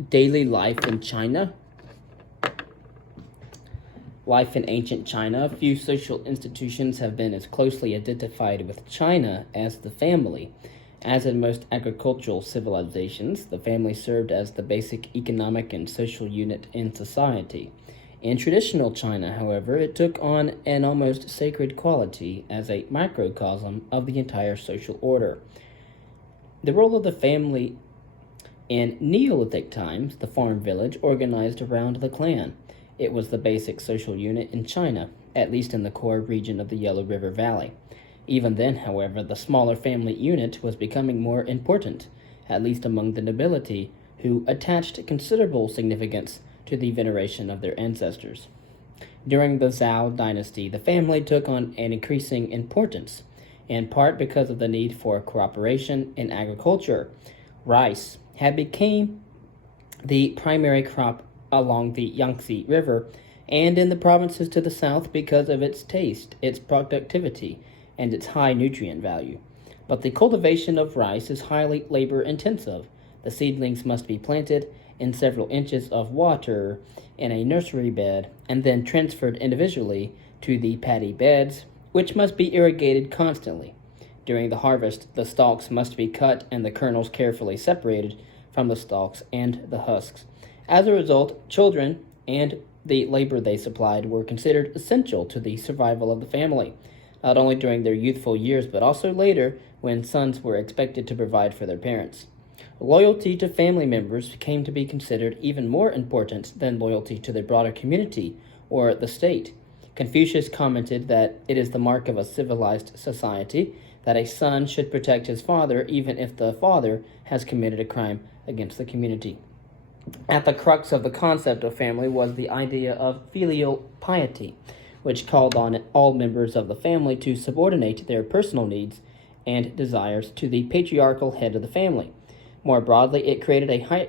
Daily life in China. Life in ancient China. Few social institutions have been as closely identified with China as the family. As in most agricultural civilizations, the family served as the basic economic and social unit in society. In traditional China, however, it took on an almost sacred quality as a microcosm of the entire social order. The role of the family in Neolithic times, the farm village organized around the clan. It was the basic social unit in China, at least in the core region of the Yellow River Valley. Even then, however, the smaller family unit was becoming more important, at least among the nobility, who attached considerable significance to the veneration of their ancestors. During the Zhou dynasty, the family took on an increasing importance, in part because of the need for cooperation in agriculture. Rice had become the primary crop along the Yangtze River and in the provinces to the south because of its taste, its productivity, and its high nutrient value. But the cultivation of rice is highly labor intensive. The seedlings must be planted in several inches of water in a nursery bed and then transferred individually to the paddy beds, which must be irrigated constantly. During the harvest, the stalks must be cut and the kernels carefully separated from the stalks and the husks. As a result, children and the labor they supplied were considered essential to the survival of the family, not only during their youthful years but also later when sons were expected to provide for their parents. Loyalty to family members came to be considered even more important than loyalty to the broader community or the state. Confucius commented that it is the mark of a civilized society that a son should protect his father even if the father has committed a crime against the community. At the crux of the concept of family was the idea of filial piety, which called on all members of the family to subordinate their personal needs and desires to the patriarchal head of the family. More broadly, it created a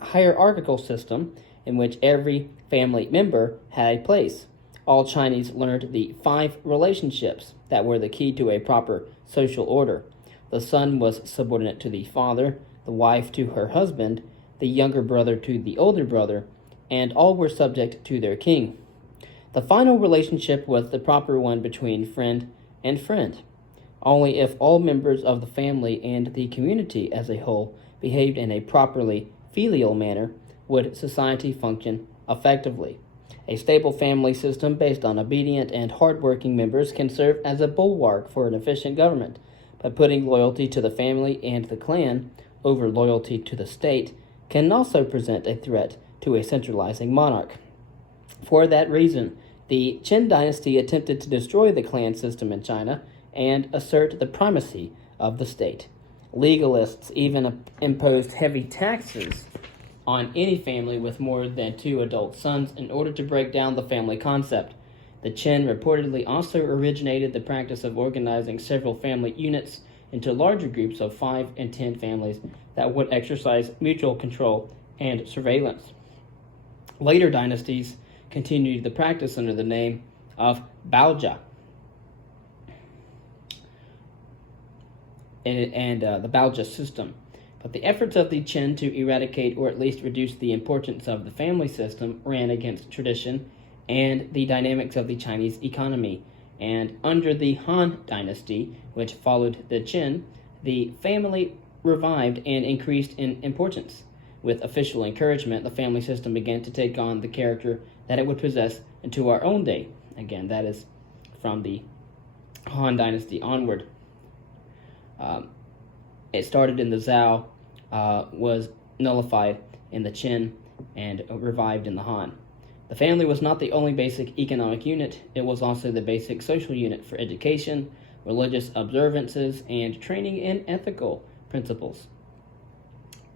hierarchical system in which every family member had a place. All Chinese learned the 5 relationships that were the key to a proper social order. The son was subordinate to the father, the wife to her husband, the younger brother to the older brother, and all were subject to their king. The final relationship was the proper one between friend and friend. Only if all members of the family and the community as a whole behaved in a properly filial manner would society function effectively. A stable family system based on obedient and hard-working members can serve as a bulwark for an efficient government, but putting loyalty to the family and the clan over loyalty to the state can also present a threat to a centralizing monarch. For that reason, the Qin dynasty attempted to destroy the clan system in China and assert the primacy of the state. Legalists even imposed heavy taxes on any family with more than 2 adult sons in order to break down the family concept. The Qin reportedly also originated the practice of organizing several family units into larger groups of 5 and 10 families that would exercise mutual control and surveillance. Later dynasties continued the practice under the name of Baoja and the Baoja system. But the efforts of the Qin to eradicate or at least reduce the importance of the family system ran against tradition and the dynamics of the Chinese economy. And under the Han dynasty, which followed the Qin, the family revived and increased in importance. With official encouragement, the family system began to take on the character that it would possess into our own day. Again, that is from the Han dynasty onward. It started in the Zhou, was nullified in the Qin, and revived in the Han. The family was not the only basic economic unit, it was also the basic social unit for education, religious observances, and training in ethical principles.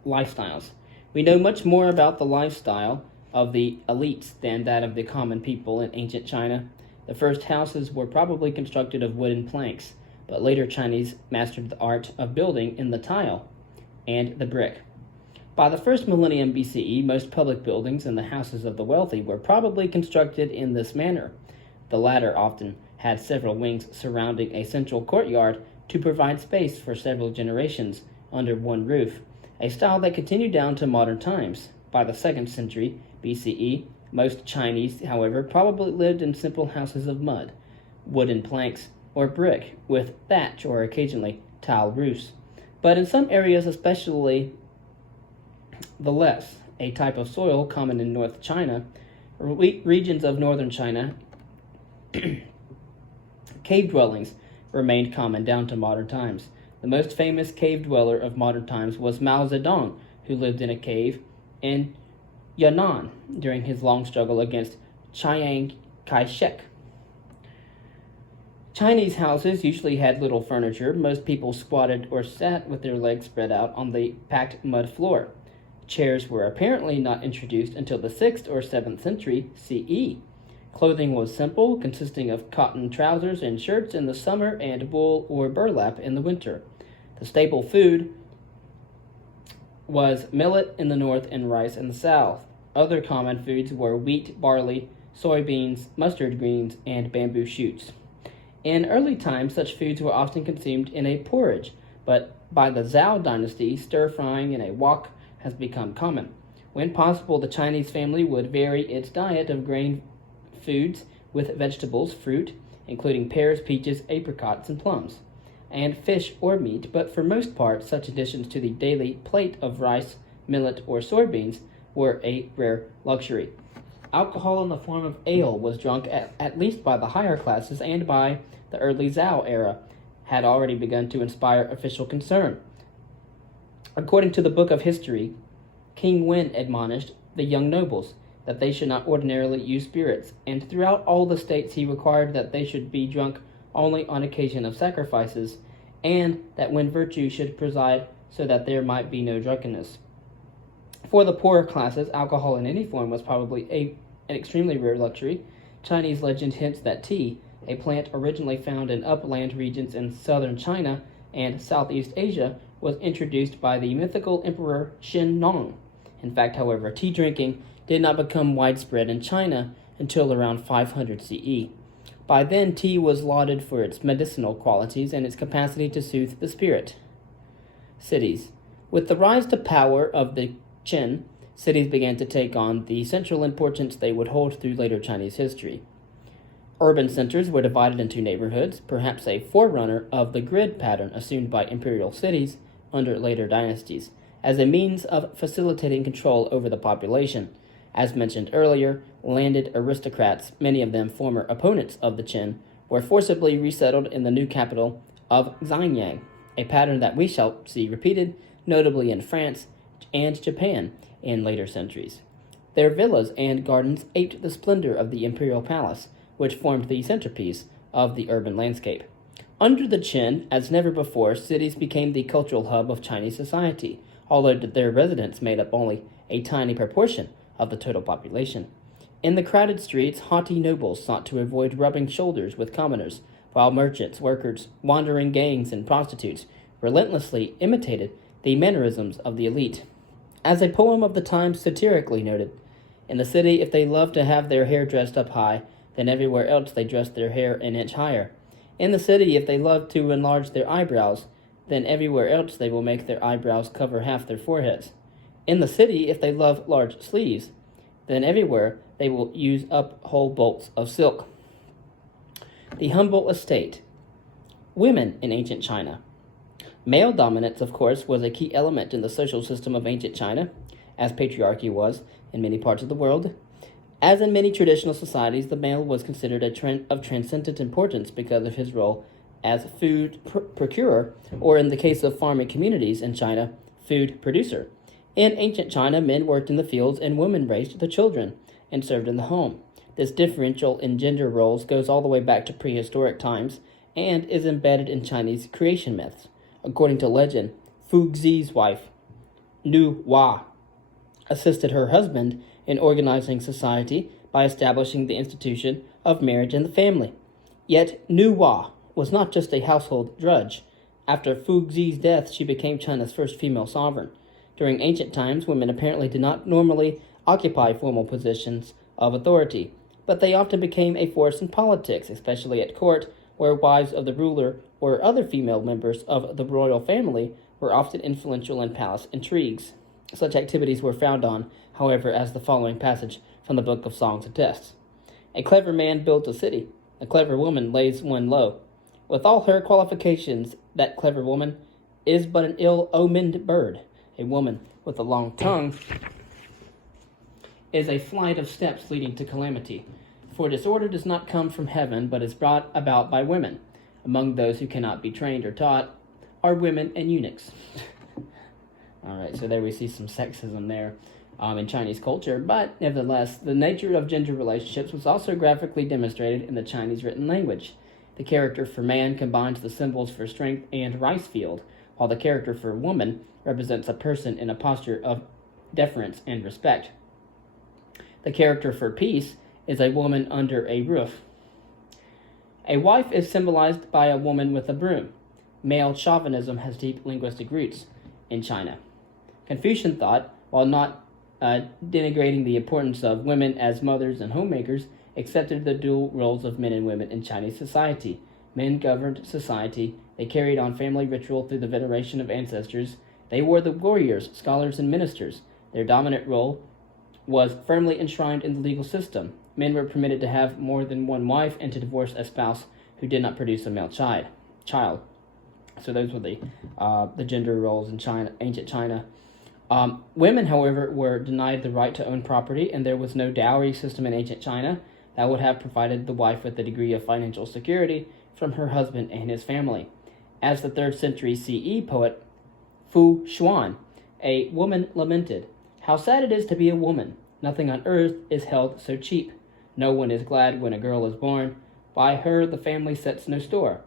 Lifestyles. We know much more about the lifestyle of the elites than that of the common people in ancient China. The first houses were probably constructed of wooden planks, but later Chinese mastered the art of building in the tile and the brick. By the first millennium BCE, most public buildings and the houses of the wealthy were probably constructed in this manner. The latter often had several wings surrounding a central courtyard to provide space for several generations under one roof, a style that continued down to modern times. By the 2nd century BCE, most Chinese, however, probably lived in simple houses of mud, wooden planks, or brick, with thatch or occasionally tile roofs. But in some areas, especially the less, a type of soil common in North China, regions of northern China, cave dwellings remained common down to modern times. The most famous cave dweller of modern times was Mao Zedong, who lived in a cave in Yunnan during his long struggle against Chiang Kai-shek. Chinese houses usually had little furniture. Most people squatted or sat with their legs spread out on the packed mud floor. Chairs were apparently not introduced until the 6th or 7th century CE. Clothing was simple, consisting of cotton trousers and shirts in the summer and wool or burlap in the winter. The staple food was millet in the north and rice in the south. Other common foods were wheat, barley, soybeans, mustard greens, and bamboo shoots. In early times, such foods were often consumed in a porridge, but by the Zhou dynasty, stir-frying in a wok has become common. When possible, the Chinese family would vary its diet of grain foods with vegetables, fruit, including pears, peaches, apricots, and plums, and fish or meat, but for most part, such additions to the daily plate of rice, millet, or soybeans were a rare luxury. Alcohol in the form of ale was drunk at least by the higher classes, and by the early Zhou era had already begun to inspire official concern. According to the Book of History, King Wen admonished the young nobles that they should not ordinarily use spirits, and throughout all the states he required that they should be drunk only on occasion of sacrifices, and that when virtue should preside, so that there might be no drunkenness. For the poorer classes, alcohol in any form was probably an extremely rare luxury. Chinese legend hints that tea, a plant originally found in upland regions in southern China and Southeast Asia, was introduced by the mythical Emperor Xin Nong. In fact, however, tea drinking did not become widespread in China until around 500 CE. By then, tea was lauded for its medicinal qualities and its capacity to soothe the spirit. Cities. With the rise to power of the Qin, cities began to take on the central importance they would hold through later Chinese history. Urban centers were divided into neighborhoods, perhaps a forerunner of the grid pattern assumed by imperial cities under later dynasties, as a means of facilitating control over the population. As mentioned earlier, landed aristocrats, many of them former opponents of the Qin, were forcibly resettled in the new capital of Xianyang, a pattern that we shall see repeated, notably in France and Japan in later centuries. Their villas and gardens aped the splendor of the imperial palace, which formed the centerpiece of the urban landscape. Under the Qin, as never before, cities became the cultural hub of Chinese society, although their residents made up only a tiny proportion of the total population. In the crowded streets, haughty nobles sought to avoid rubbing shoulders with commoners, while merchants, workers, wandering gangs, and prostitutes relentlessly imitated the mannerisms of the elite. As a poem of the times satirically noted, in the city, if they love to have their hair dressed up high, then everywhere else they dress their hair an inch higher. In the city, if they love to enlarge their eyebrows, then everywhere else they will make their eyebrows cover half their foreheads. In the city, if they love large sleeves, then everywhere they will use up whole bolts of silk. The humble estate. Women in ancient China. Male dominance, of course, was a key element in the social system of ancient China, as patriarchy was in many parts of the world. As in many traditional societies, the male was considered of transcendent importance because of his role as food procurer, or in the case of farming communities in China, food producer. In ancient China, men worked in the fields and women raised the children and served in the home. This differential in gender roles goes all the way back to prehistoric times and is embedded in Chinese creation myths. According to legend, Fu Xi's wife, Nu Hua, assisted her husband in organizing society by establishing the institution of marriage and the family. Yet Nu Hua was not just a household drudge. After Fu Xi's death, she became China's first female sovereign. During ancient times, women apparently did not normally occupy formal positions of authority, but they often became a force in politics, especially at court, where wives of the ruler or other female members of the royal family were often influential in palace intrigues. Such activities were frowned on, however, as the following passage from the Book of Songs attests. A clever man builds a city. A clever woman lays one low. With all her qualifications, that clever woman is but an ill-omened bird. A woman with a long tongue is a flight of steps leading to calamity. For disorder does not come from heaven, but is brought about by women. Among those who cannot be trained or taught are women and eunuchs. All right, so there we see some sexism there in Chinese culture, but nevertheless, the nature of gender relationships was also graphically demonstrated in the Chinese written language. The character for man combines the symbols for strength and rice field, while the character for woman represents a person in a posture of deference and respect. The character for peace is a woman under a roof. A wife is symbolized by a woman with a broom. Male chauvinism has deep linguistic roots in China. Confucian thought, while not denigrating the importance of women as mothers and homemakers, accepted the dual roles of men and women in Chinese society. Men governed society. They carried on family ritual through the veneration of ancestors. They were the warriors, scholars, and ministers. Their dominant role was firmly enshrined in the legal system. Men were permitted to have more than one wife and to divorce a spouse who did not produce a male child. So those were the gender roles in China, ancient China. Women, however, were denied the right to own property, and there was no dowry system in ancient China that would have provided the wife with a degree of financial security from her husband and his family. As the 3rd century CE poet Fu Xuan, a woman lamented, "How sad it is to be a woman. Nothing on earth is held so cheap. No one is glad when a girl is born. By her the family sets no store.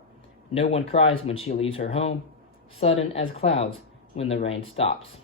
No one cries when she leaves her home. Sudden as clouds when the rain stops."